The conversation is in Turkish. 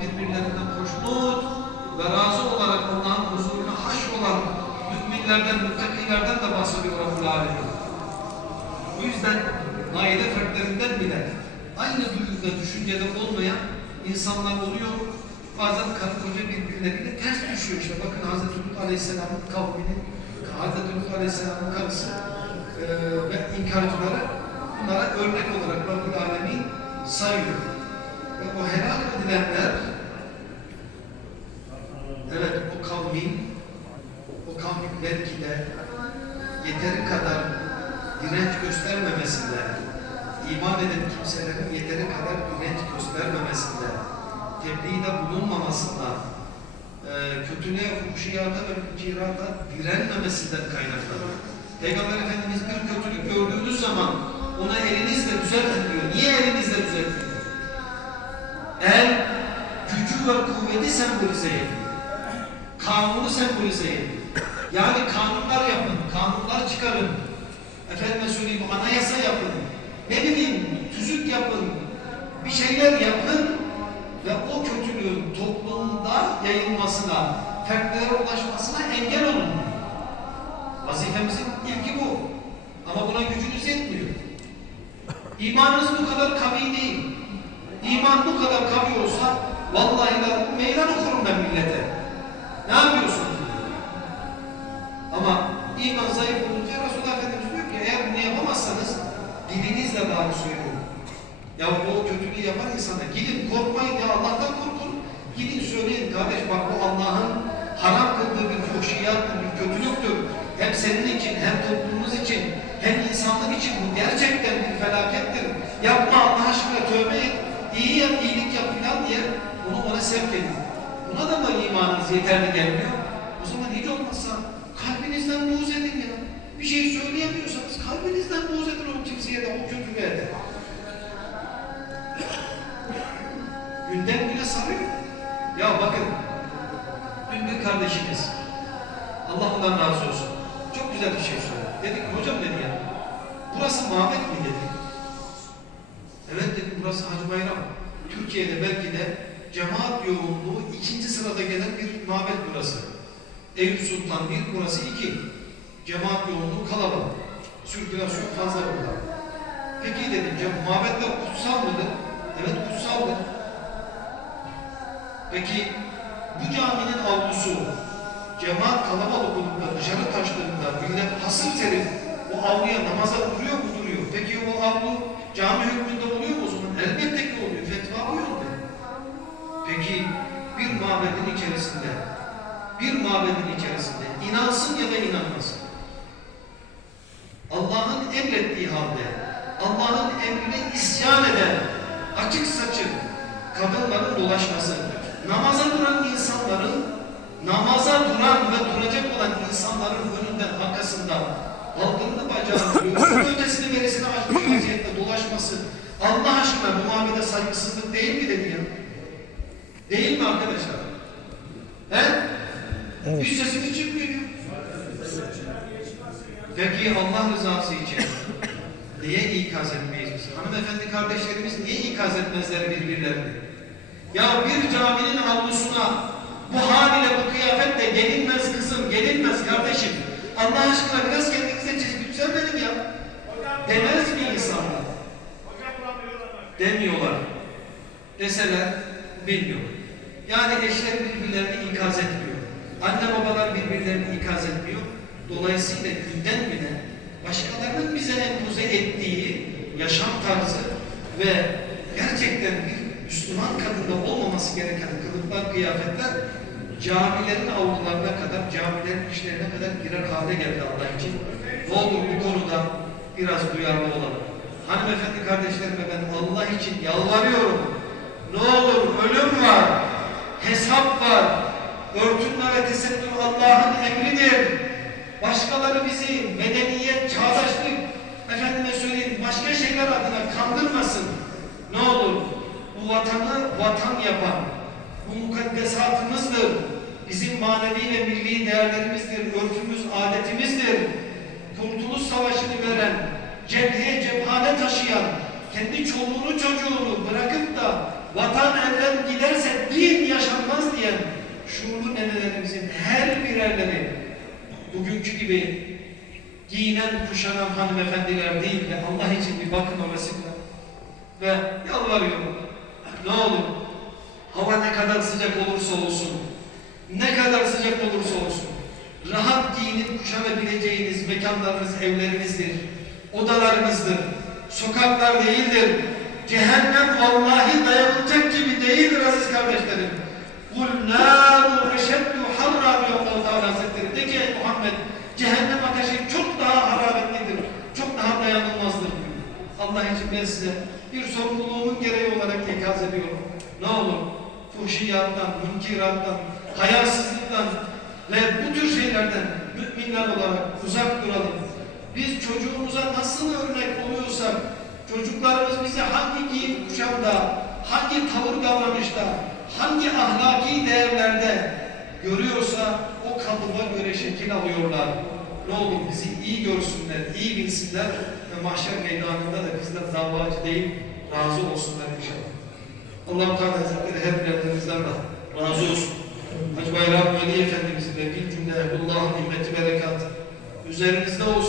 Birbirlerinden hoşnut ve razı olarak Allah'ın huzuruna haş olan müminlerden, müttakilerden de bahsediyor Rabbul Alemin. Bu yüzden aile fertlerinden bile aynı duyguda, düşüncede olmayan insanlar oluyor. Bazen karı koca birbirleriyle ters düşüyor. İşte bakın Hazreti Lut Aleyhisselam'ın kavminin, Hazreti Lut Aleyhisselam'ın karısı ve inkarcıları bunlara örnek olarak Rabbul Alemin sayıyor. O helal edilenler evet o kavmin o kavmin belki de yeteri kadar direnç göstermemesinde iman eden kimselerin yeteri kadar direnç göstermemesinde tebliğde bulunmamasında e, kötülüğe, fuhşiyata ve mücirata direnmemesinden kaynaklanır. Peygamber Efendimiz bir kötülük gördüğünüz zaman ona elinizle düzeltin kuvveti sembolize ediyor. Kanunu sembolize ediyor. Yani kanunlar yapın, kanunlar çıkarın. Efendime söyleyeyim anayasa yapın. Ne bileyim tüzük yapın. Bir şeyler yapın ve o kötülüğün toplumda yayılmasına, fertlere ulaşmasına engel olun. Vazifemizin ilki bu. Ama buna gücünüz yetmiyor. İmanınız bu kadar kavi değil. İman bu kadar kavi olsa vallahi de meydan okurum ben millete. Ne yapıyorsunuz? Ama iman zayıf olunca Resulullah Efendimiz diyor ki eğer bunu yapamazsanız dilinizle bari söyleyin. Ya o kötülüğü yapan insana gidin korkmayın ya Allah'tan korkun. Gidin söyleyin kardeş bak bu Allah'ın haram kıldığı bir fuhşiyattır, bir kötülüktür. Hem senin için hem toplumumuz için hem insanlık için bu gerçekten bunu ona sevk edin. Buna da mı imanınız yeterli gelmiyor? O zaman hiç olmazsa kalbinizden buğz edin ya. Bir şey söyleyemiyorsanız kalbinizden buğz edin o kimseye de o kötülüğe de. Gündem bile sarıyor. Ya bakın, dün bir kardeşimiz, Allah ondan razı olsun, çok güzel bir şey söyledi. Dedi ki, hocam dedi ya, burası mabet mi dedi. Evet dedim, burası Hacı Bayram. Türkiye'de belki de cemaat yoğunluğu ikinci sırada gelen bir mabet burası. Eyüp Sultan bir, burası iki. Cemaat yoğunluğu kalabalık. Sirkülasyon fazla burada. Peki dedim, cem- mabetler kutsal mıdır? Evet kutsaldır. Peki bu caminin avlusu cemaat kalabalık olduğunda dışarı taştığında millet hasır serip o avluya namaza duruyor mu duruyor. Peki o avlu cami hükmünde içerisinde bir mabedin içerisinde inansın ya da inanmasın. Allah'ın emrettiği halde Allah'ın emrine isyan eden açık saçık kadınların dolaşması, namaza duran insanların, namaza duran ve duracak olan insanların önünden, arkasından aldırını bacağını, göğsünün ötesini veresini açmış vaziyette dolaşması, Allah aşkına bu mabede saygısızlık değil mi dedi ya? Değil mi arkadaşlar? Hiç sesimiz çıkmıyor ya. Peki Allah rızası için niye ikaz etmeyiz biz? Hanımefendi kardeşlerimiz niye ikaz etmezler birbirlerini? Ya bir caminin avlusuna bu haliyle bu kıyafetle gelinmez kızım, gelinmez kardeşim. Allah aşkına biraz kendinize çizgi düzenleyin ya. Demez mi insanlar? Demiyorlar. Deseler bilmiyor. Yani eşler birbirlerini ikaz etmiyor. Birbirlerini ikaz etmiyor. Dolayısıyla günden güne başkalarının bize empoze ettiği yaşam tarzı ve gerçekten bir Müslüman kadında olmaması gereken kılıklar, kıyafetler camilerin avlularına kadar, camilerin işlerine kadar girer hale geldi Allah için. Ne olur bu konuda biraz duyarlı olalım. Hanımefendi kardeşlerime ben Allah için yalvarıyorum. Ne olur ölüm var, hesap var, örtünme ve tesettür Allah'ın emridir. Başkaları bizi medeniyet, çağdaşlık, efendime söyleyeyim başka şeyler adına kandırmasın. Ne olur bu vatanı vatan yapan, bu mukaddesatımızdır. Bizim manevi ve milli değerlerimizdir, örfümüz, adetimizdir. Kurtuluş Savaşı'nı veren, cepheye cephane taşıyan, kendi çoluğunu çocuğunu bırakıp da vatan elden giderse bir şuurlu nenelerimizin her birerleri bugünkü gibi giyinen kuşanan hanımefendiler değil de Allah için bir bakın o resimler. Ve yalvarıyorum. Ne olur hava ne kadar sıcak olursa olsun, ne kadar sıcak olursa olsun, rahat giyinip kuşanabileceğiniz mekanlarınız evlerinizdir, odalarınızdır, sokaklar değildir. Cehennem vallahi dayanılacak gibi değildir aziz kardeşlerim. Kul nâru eşeddu harra diyor Allah Hazretleri. De ki Muhammed, cehennem ateşi çok daha hararetlidir, çok daha dayanılmazdır. Allah için ben size bir sorumluluğumun gereği olarak ikaz ediyorum. Ne olur fuhşiyattan, münkirattan, hayasızlıktan ve bu tür şeylerden müminler olarak uzak duralım. Biz çocuğumuza nasıl örnek oluyorsak, çocuklarımız bizi hangi giyim kuşamda, hangi tavır davranışta, hangi ahlaki değerlerde görüyorsa o kalıba göre şekil alıyorlar. Ne olur bizi iyi görsünler, iyi bilsinler ve mahşer meydanında da bizden davacı değil, razı olsunlar inşallah. Allah-u Teala Hazretleri her bilenlerimizden de razı olsun. Hacı Bayram Veli Efendimizin bir cümle Allah'ın nimeti berekat üzerinizde olsun.